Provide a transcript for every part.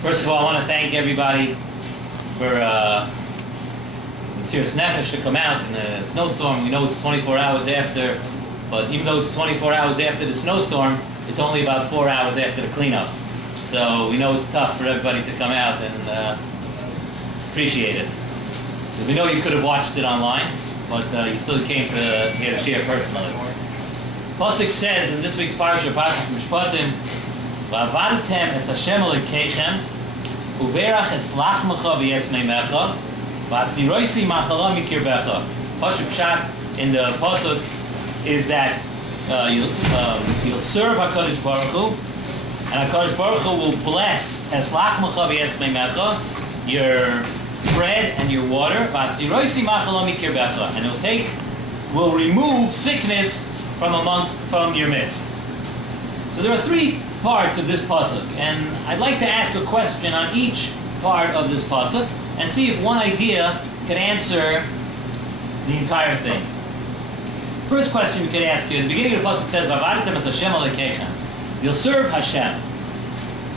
First of all, I want to thank everybody for the S.S.S. to come out in a snowstorm. We know it's 24 hours after, but even though it's 24 hours after the snowstorm, it's only about 4 hours after the cleanup. So we know it's tough for everybody to come out and appreciate it. We know you could have watched it online, but you still came to hear the Shiur personally. Pasuk says in this week's Parshas Mishpatim, "Va'avadtem es Hashem Elokeichem, uverach es lachmecha v'yesmeimecha, v'asiroisi machala mikirbecha." Pasuk Pshat in the pasuk is that you'll serve HaKadosh Baruch Hu, and HaKadosh Baruch Hu will bless es lachmecha v'yesmeimecha, your bread and your water, v'asiroisi machala mikirbecha, and will remove sickness from your midst. So there are three parts of this pasuk, and I'd like to ask a question on each part of this pasuk and see if one idea can answer the entire thing. First question we could ask you, at the beginning of the pasuk says, "Va'avadtem es Hashem Elokeichem." You'll serve Hashem,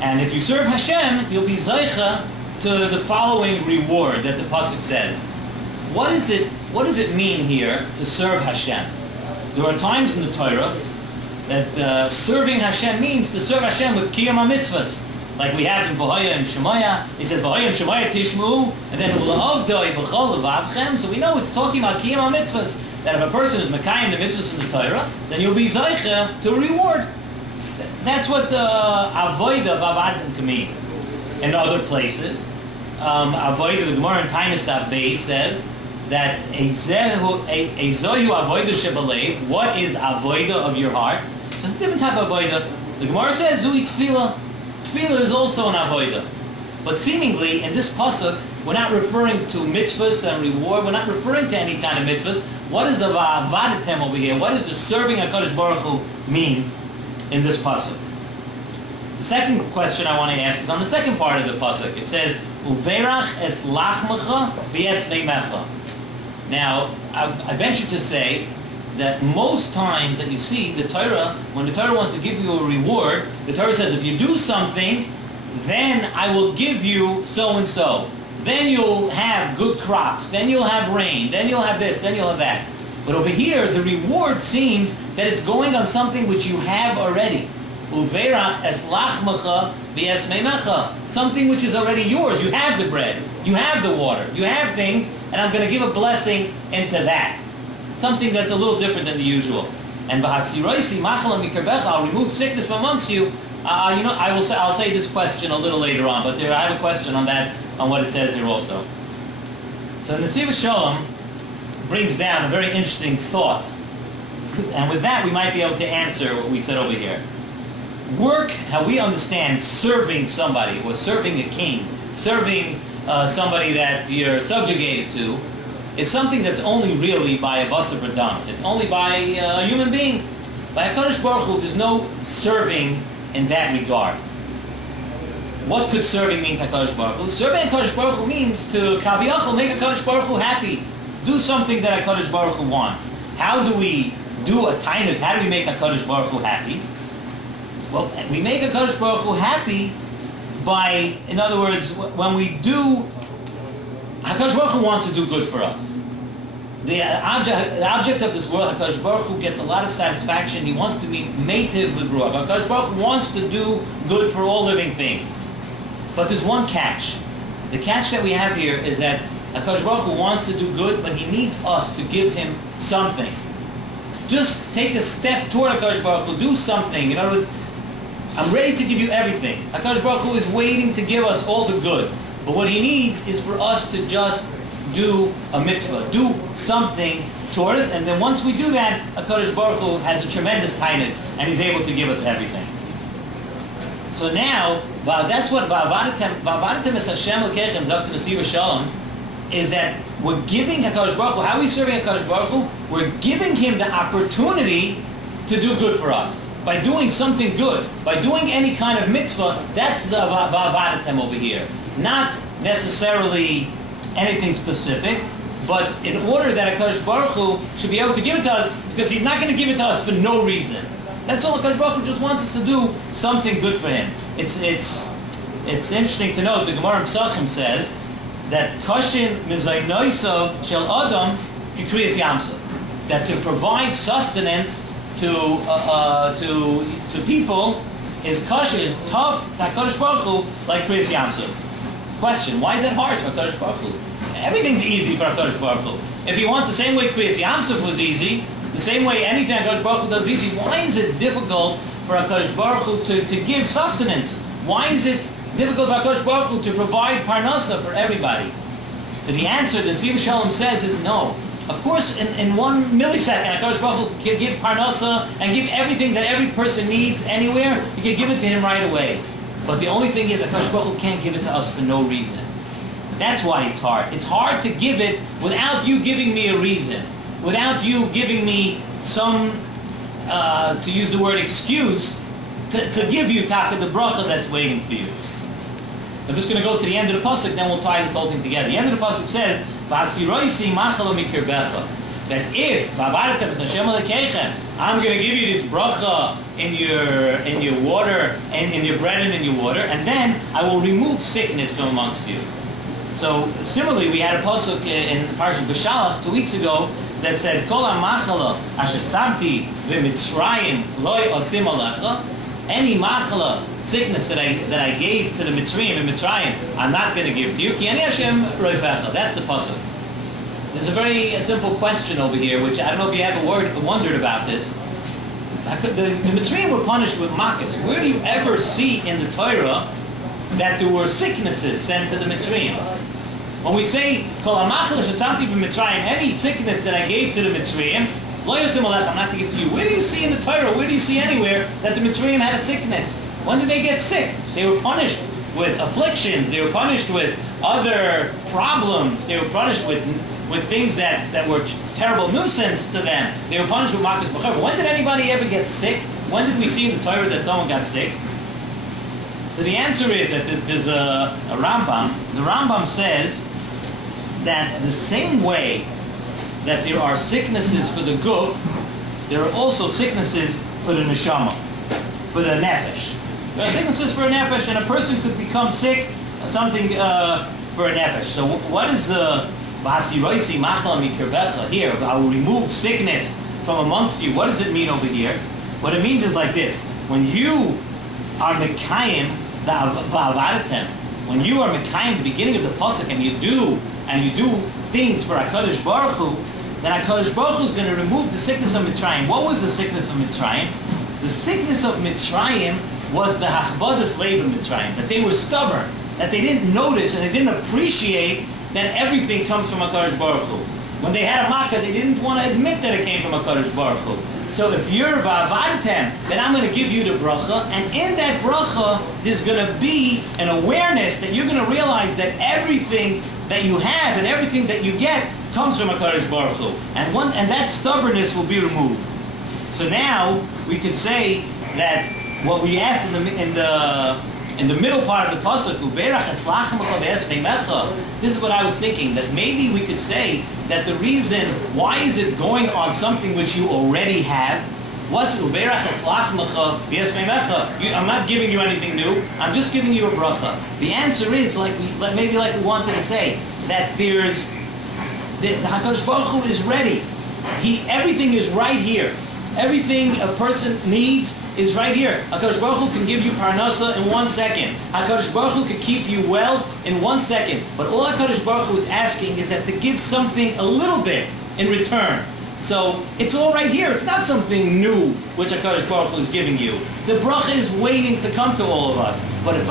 and if you serve Hashem, you'll be zeicha to the following reward that the pasuk says. What does it mean here to serve Hashem? There are times in the Torah that serving Hashem means to serve Hashem with kiyum mitzvahs, like we have in V'hoyim Shemaya. It says V'hoyim Shemaya Tishmu, and then U'la'avdoi B'chol Levavchem. So we know it's talking about kiyum mitzvahs. That if a person is mekayim the mitzvahs in the Torah, then you'll be zeicha to a reward. That's what the avodah v'avadtem can mean. In other places, avodah, the Gemara in Tainis Daf Beis says that ezohu avodah shebalev. What is avodah of your heart? So it's a different type of avodah. The Gemara says zui tefillah. Tefillah is also an avodah. But seemingly in this pasuk, we're not referring to mitzvahs and reward. We're not referring to any kind of mitzvahs. What is the va'avadtem over here? What does the serving HaKadosh Baruch Hu mean in this pasuk? The second question I want to ask is on the second part of the pasuk. It says uverach es lachmecha v'yesmeimecha. Now, I venture to say that most times that you see the Torah, when the Torah wants to give you a reward, the Torah says, if you do something, then I will give you so-and-so. Then you'll have good crops. Then you'll have rain. Then you'll have this. Then you'll have that. But over here, the reward seems that it's going on something which you have already. Uverach es lachmecha v'yesmeimecha. Something which is already yours. You have the bread. You have the water. You have things, and I'm going to give a blessing into that. Something that's a little different than the usual. And v'hasiroisi machala mikirbecha, I'll remove sickness from amongst you. I'll say this question a little later on, but I have a question on that, on what it says here also. So Nesiv Shalom brings down a very interesting thought, and with that we might be able to answer what we said over here. Work, how we understand serving somebody, or serving a king, serving somebody that you're subjugated to, is something that's only really by a basar v'dam. It's only by a human being. By HaKadosh Baruch Hu, there's no serving in that regard. What could serving mean to HaKadosh Baruch Hu? Serving HaKadosh Baruch Hu means to kaviyachol, make HaKadosh Baruch Hu happy. Do something that HaKadosh Baruch Hu wants. How do we do a tainuk? How do we make HaKadosh Baruch Hu happy? Well, we make HaKadosh Baruch Hu happy by, in other words, when we do, HaKadosh Baruch Hu wants to do good for us. The object of this world, HaKadosh Baruch Hu gets a lot of satisfaction. He wants to be meitiv l'bruach. HaKadosh Baruch Hu wants to do good for all living things. But there's one catch. The catch that we have here is that HaKadosh Baruch Hu wants to do good, but He needs us to give Him something. Just take a step toward HaKadosh Baruch Hu. Do something. In other words, I'm ready to give you everything. HaKadosh Baruch Hu is waiting to give us all the good. But what He needs is for us to just do a mitzvah, do something toward us, and then once we do that, HaKadosh Baruch Hu has a tremendous tainuk, and He's able to give us everything. So now, that's what Va'avadtem es Hashem Elokeichem, Dr. Nesiv Shalom, is that we're giving HaKadosh Baruch Hu, how are we serving HaKadosh Baruch Hu? We're giving Him the opportunity to do good for us. By doing something good, by doing any kind of mitzvah, that's the Va'avadtem over here. Not necessarily anything specific, but in order that HaKadosh Baruch Hu should be able to give it to us, because He's not going to give it to us for no reason. That's all HaKadosh Baruch Hu just wants us to do something good for Him. It's it's interesting to note, the Gemara in Pesachim says that Kashin Mizaynoisov Shel Adam Kikriyas Yamsov, that to provide sustenance to people is kasha, is tough to HaKadosh Baruch Hu, like Kriyas Yamsov. Question, why is that hard for HaKadosh Baruch Hu? Everything's easy for HaKadosh Baruch Hu. If he wants the same way Kriyas Yamsov was easy, the same way anything HaKadosh Baruch Hu does easy, why is it difficult for HaKadosh Baruch Hu to give sustenance? Why is it difficult for HaKadosh Baruch Hu to provide parnasa for everybody? So the answer that Ziv Shalom says is no. Of course, in 1 millisecond, HaKadosh Baruch Hu can give parnasa and give everything that every person needs anywhere. You can give it to him right away. But the only thing is, HaKadosh Baruch Hu can't give it to us for no reason. That's why it's hard. It's hard to give it without you giving me a reason, without you giving me some, to use the word excuse, to give you taka the bracha that's waiting for you. So I'm just going to go to the end of the pasuk, then we'll tie this whole thing together. The end of the pasuk says, "V'asiroisi machalo mikirbecha," that if v'avadatem b'Hashem Elokeichem, I'm going to give you this bracha in your water and in your bread and in your water, and then I will remove sickness from amongst you. So similarly, we had a pasuk in Parshas B'Shalach 2 weeks ago that said, "Kol ha'machala asher samti v'Mitzrayim loy osim alecha." Any machala, sickness that I gave to the Mitzrayim and Mitzrayim, I'm not going to give to you. Ki ani Hashem roifecha. That's the pasuk. There's a very simple question over here, which I don't know if you ever wondered about this. The Mitzrayim were punished with makas. Where do you ever see in the Torah that there were sicknesses sent to the Mitzrayim? When we say kol hamachal shesamti b'Mitzrayim, any sickness that I gave to the Mitzrayim, lo yosim alech, I'm not going to give to you. Where do you see in the Torah? Where do you see anywhere that the Mitzrayim had a sickness? When did they get sick? They were punished with afflictions. They were punished with other problems. They were punished with things that were terrible nuisance to them. They were punished with makas b'chor. When did anybody ever get sick? When did we see in the Torah that someone got sick? So the answer is that there's a Rambam. The Rambam says that the same way that there are sicknesses for the guf, there are also sicknesses for the neshama, for the nefesh. There are sicknesses for a nefesh, and a person could become sick, something for a nefesh. So what is the v'asiroisi machal mikirbecha here? I will remove sickness from amongst you. What does it mean over here? What it means is like this: when you are mekayim the v'avadatem, when you are mekayim the beginning of the pasuk, and you do things for HaKadosh Baruch Hu, then HaKadosh Baruch Hu is going to remove the sickness of Mitzrayim. What was the sickness of Mitzrayim? The sickness of Mitzrayim was the hachbadas leiv of Mitzrayim, that they were stubborn, that they didn't notice and they didn't appreciate that everything comes from HaKadosh Baruch Hu. When they had a makkah, they didn't want to admit that it came from HaKadosh Baruch Hu. So if you're va'avadatem, then I'm going to give you the bracha, and in that bracha, there's going to be an awareness that you're going to realize that everything that you have and everything that you get comes from HaKadosh Baruch Hu. And that stubbornness will be removed. So now, we could say that what we asked in the middle part of the pasuk, this is what I was thinking, that maybe we could say that the reason, why is it going on something which you already have? What's uverach etzlachmecha v'yesmeimecha? I'm not giving you anything new, I'm just giving you a bracha. The answer is, maybe like we wanted to say, that there's, the HaKadosh Baruch Hu is ready. Everything is right here. Everything a person needs is right here. HaKadosh Baruch Hu can give you parnasa in 1 second. HaKadosh Baruch Hu can keep you well in 1 second. But all HaKadosh Baruch Hu is asking is that to give something a little bit in return. So it's all right here. It's not something new which HaKadosh Baruch Hu is giving you. The bracha is waiting to come to all of us. But if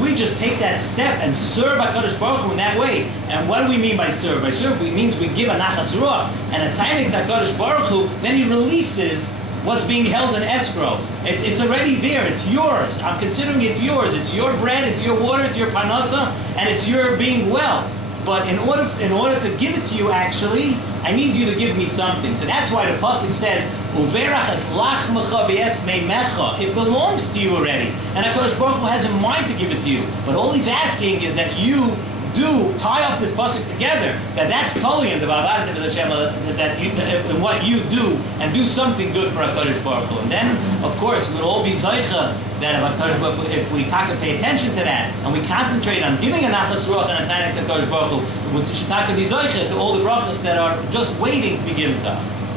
we just take that step and serve HaKadosh Baruch Hu in that way, and what do we mean by serve? By serve, it means we give a nachas ruach and a tainik to HaKadosh Baruch Hu, then he releases what's being held in escrow. It's already there. It's yours. I'm considering it's yours. It's your bread, it's your water, it's your parnasa, and it's your being well. But in order to give it to you, actually, I need you to give me something. So that's why the pasuk says, "Uverachas lachmecha v'yesmeimecha." It belongs to you already, and HaKadosh Baruch Hu has in mind to give it to you. But all he's asking is that you do tie up this pasuk together. That's totally in the v'avadatem b'Hashem, that in what you do, and do something good for HaKadosh Baruch Hu. And then, of course, we'll all be zaycha that if we pay attention to that and we concentrate on giving a nachas ruach and a tainik to Kodesh Baruch Hu, we should be zoiche to all the brachas that are just waiting to be given to us.